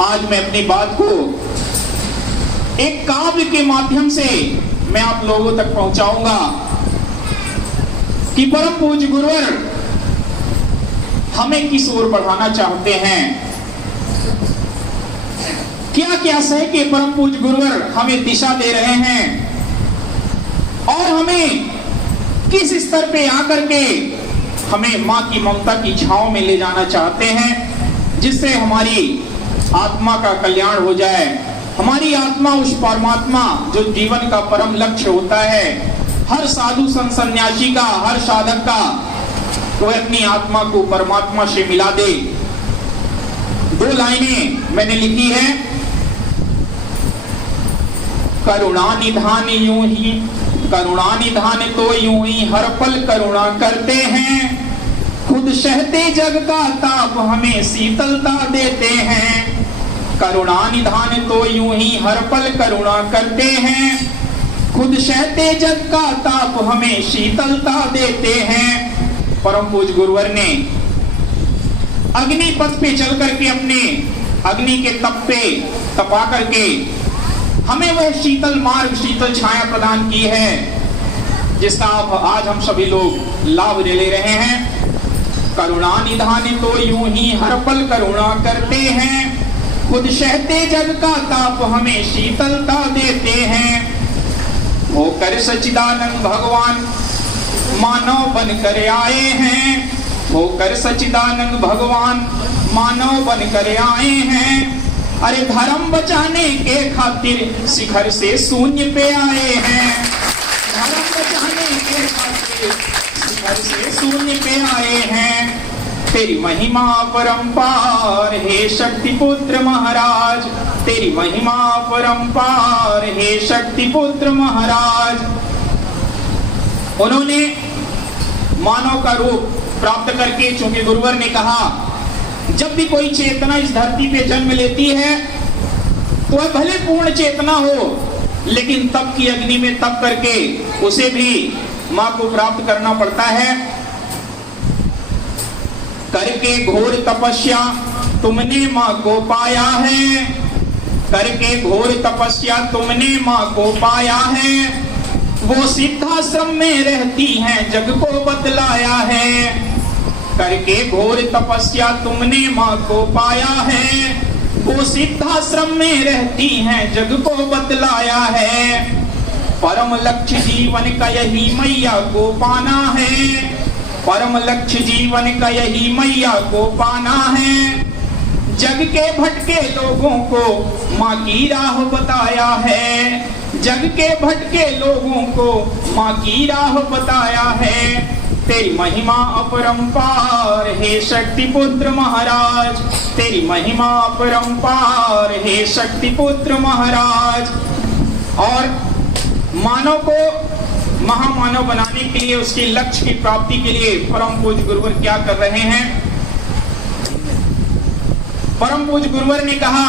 आज मैं अपनी बात को एक काव्य के माध्यम से मैं आप लोगों तक पहुंचाऊंगा कि परम पूज्य गुरुवर हमें किस ओर बढ़ाना चाहते हैं। क्या क्या सह के परम पूज्य गुरुवर हमें दिशा दे रहे हैं और हमें किस स्तर पे आकर के हमें मां की ममता की छांव में ले जाना चाहते हैं, जिससे हमारी आत्मा का कल्याण हो जाए। हमारी आत्मा उस परमात्मा जो जीवन का परम लक्ष्य होता है, हर साधु संत सन्यासी का, हर साधक का, तो अपनी आत्मा को परमात्मा से मिला दे। 2 लाइनें मैंने लिखी है। करुणा निधान यूं ही, करुणा निधान तो यूं ही हर पल करुणा करते हैं, खुद सहते जग का ताप हमें शीतलता देते हैं। करुणा निधान तो यूं ही हर पल करुणा करते हैं, खुद सहते जग का ताप हमें शीतलता देते हैं। परम पूज्य गुरुवर ने अग्नि पथ पे चल करके अपने अग्नि के तप पे तपा करके हमें वह शीतल मार्ग, शीतल छाया प्रदान की है, जिसका आज हम सभी लोग लाभ ले रहे हैं। करुणा निधान तो यूं ही हर पल करुणा करते हैं, खुद सहते जग का ताप हमें शीतलता देते हैं। होकर सच्चिदानंद भगवान मानव बनकर आए हैं, होकर सच्चिदानंद भगवान मानव बनकर आए हैं। अरे धर्म बचाने के खातिर शिखर से शून्य पे आए हैं, धर्म बचाने के खातिर शिखर से शून्य पे आए हैं। तेरी महिमा परंपार हे शक्ति पुत्र महाराज, तेरी महिमा परंपार हे शक्ति पुत्र महाराज। उन्होंने मानव का रूप प्राप्त करके, चूंकि गुरुवर ने कहा जब भी कोई चेतना इस धरती पे जन्म लेती है तो वह भले पूर्ण चेतना हो, लेकिन तप की अग्नि में तप करके उसे भी मां को प्राप्त करना पड़ता है। करके घोर तपस्या तुमने मां को पाया है, करके घोर तपस्या तुमने मां को पाया है। वो सिद्धाश्रम में रहती हैं जग को बतलाया है। करके घोर तपस्या तुमने मां को पाया है, वो सिद्धाश्रम में रहती हैं जग को बतलाया है। परम लक्ष्य जीवन का यही मैया को पाना है, परम लक्ष्य जीवन का यही मैया को पाना है। जग के भटके लोगों को मां की राह बताया है, जग के भटके लोगों को मां की राह बताया है। तेरी महिमा अपरंपार हे शक्ति पुत्र महाराज, तेरी महिमा अपरंपार हे शक्ति पुत्र महाराज। और मानव को महामानव बनाने के लिए, उसके लक्ष्य की प्राप्ति के लिए परम पूज्य गुरुवर क्या कर रहे हैं। परम पूज्य गुरुवर ने कहा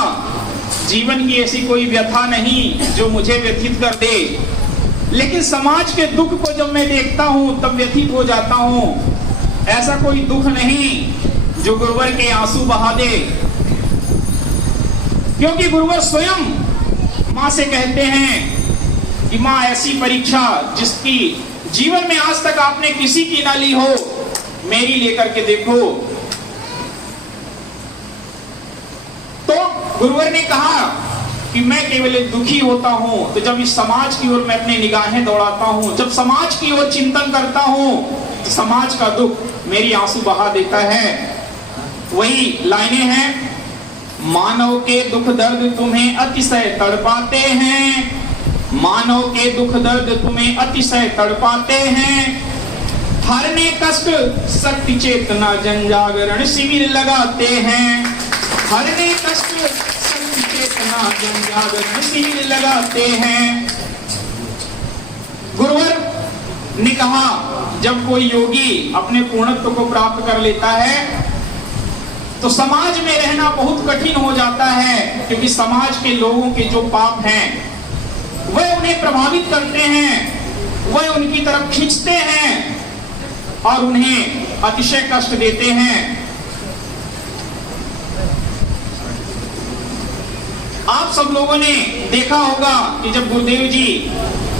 जीवन की ऐसी कोई व्यथा नहीं जो मुझे व्यथित कर दे, लेकिन समाज के दुख को जब मैं देखता हूं तब व्यथित हो जाता हूं। ऐसा कोई दुख नहीं जो गुरुवर के आंसू बहा दे, क्योंकि गुरुवर स्वयं मां से कहते हैं कि मां ऐसी परीक्षा जिसकी जीवन में आज तक आपने किसी की ना ली हो, मेरी लेकर के देखो। तो गुरुवर ने कहा कि मैं केवल दुखी होता हूं तो जब इस समाज की ओर मैं अपनी निगाहें दौड़ाता हूं, जब समाज की ओर चिंतन करता हूं तो समाज का दुख मेरी आंसू बहा देता है। वही लाइनें हैं, मानव के दुख दर्द तुम्हें अतिशय तड़पाते हैं, मानव के दुख दर्द तुम्हें अतिशय तड़पाते हैं। हरने कष्ट शक्ति चेतना जन जागरण शिविर लगाते हैं, हरने कष्ट शक्ति चेतना जन जागरण शिविर लगाते हैं। गुरुवर ने कहा जब कोई योगी अपने पूर्णत्व को प्राप्त कर लेता है तो समाज में रहना बहुत कठिन हो जाता है, क्योंकि समाज के लोगों के जो पाप हैं वह उन्हें प्रभावित करते हैं, वह उनकी तरफ खींचते हैं और उन्हें अतिशय कष्ट देते हैं। आप सब लोगों ने देखा होगा कि जब गुरुदेव जी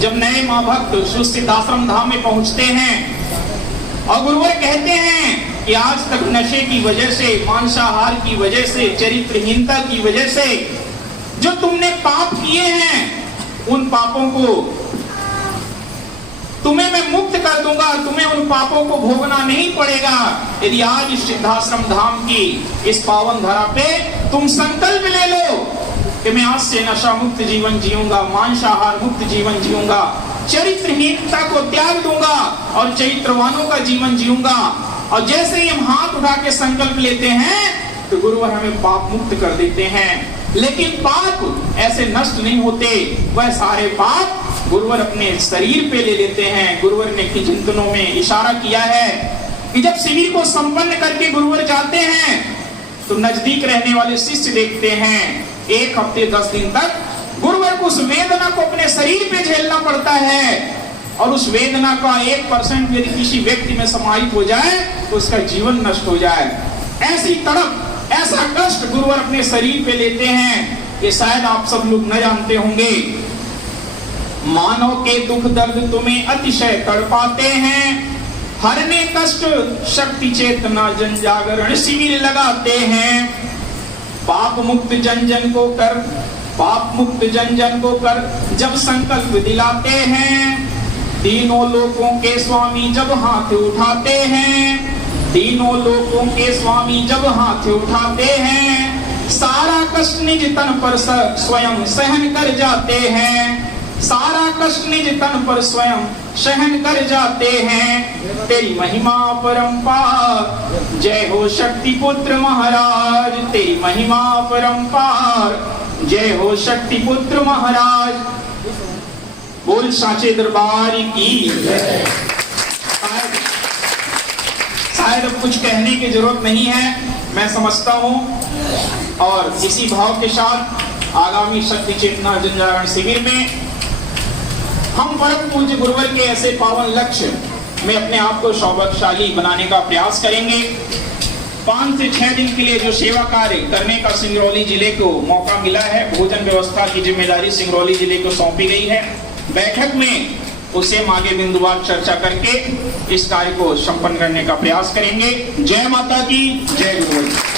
जब नए माँ भक्त सुस्थित आश्रम धाम में पहुंचते हैं और गुरुवर कहते हैं कि आज तक नशे की वजह से, मांसाहार की वजह से, चरित्रहीनता की वजह से जो तुमने पाप किए हैं, उन पापों को तुम्हें मैं मुक्त कर दूंगा, तुम्हें उन पापों को भोगना नहीं पड़ेगा यदि आज इस सिद्धाश्रम धाम की इस पावन धरा पे तुम संकल्प ले लो कि मैं आज से नशा मुक्त जीवन जीऊंगा, मांसाहार मुक्त जीवन जीऊंगा, चरित्रहीनता को त्याग दूंगा और चरित्रवानों का जीवन जीऊंगा। और जैसे ही हम हाथ उठा के संकल्प लेते हैं तो गुरुवर हमें पाप मुक्त कर देते हैं। लेकिन पाप ऐसे नष्ट नहीं होते, वह सारे पाप गुरुवर अपने शरीर पे ले लेते हैं। गुरुवर ने की चिंतनों में इशारा किया है कि जब शिविर को संपन्न करके गुरुवर जाते हैं तो नजदीक रहने वाले शिष्य देखते हैं 1 हफ्ते 10 दिन तक गुरुवर को उस वेदना को अपने शरीर पे झेलना पड़ता है और उस वेदना का 1% यदि किसी व्यक्ति में समाहित हो जाए तो उसका जीवन नष्ट हो जाए। ऐसी तड़प, ऐसा कष्ट गुरुवर अपने शरीर पे लेते हैं, ये शायद आप सब लोग न जानते होंगे। मानव के दुख दर्द तुम्हें अतिशय तड़पाते हैं, हरने कष्ट शक्ति चेतना जन जागरण शिविर लगाते हैं। पाप मुक्त जन जन को कर, पाप मुक्त जन जन को कर जब संकल्प दिलाते हैं, तीनों लोकों के स्वामी जब हाथ उठाते हैं, तीनों लोकों के स्वामी जब हाथ उठाते हैं, सारा कष्ट निज तन पर स्वयं सहन कर जाते हैं, सारा कष्ट निज तन पर स्वयं सहन कर जाते हैं। तेरी महिमा परंपार, जय हो शक्ति पुत्र महाराज, तेरी महिमा परंपार, जय हो शक्ति पुत्र महाराज। बोल साचे दरबार की जय। शायद अब कुछ कहने की जरूरत नहीं है, मैं समझता हूँ। और इसी भाव के साथ आगामी शक्ति चेतना जनजागरण शिविर में हम परम पूज्य गुरुवर के ऐसे पावन लक्ष्य में अपने आप को सौभाग्यशाली बनाने का प्रयास करेंगे। 5 से 6 दिन के लिए जो सेवा कार्य करने का सिंगरौली जिले को मौका मिला है, भोजन व्यवस्था की जिम्मेदारी सिंगरौली जिले को सौंपी गई है। बैठक में उसे हम आगे बिंदुवार चर्चा करके इस कार्य को संपन्न करने का प्रयास करेंगे। जय माता की, जय गुरुवर।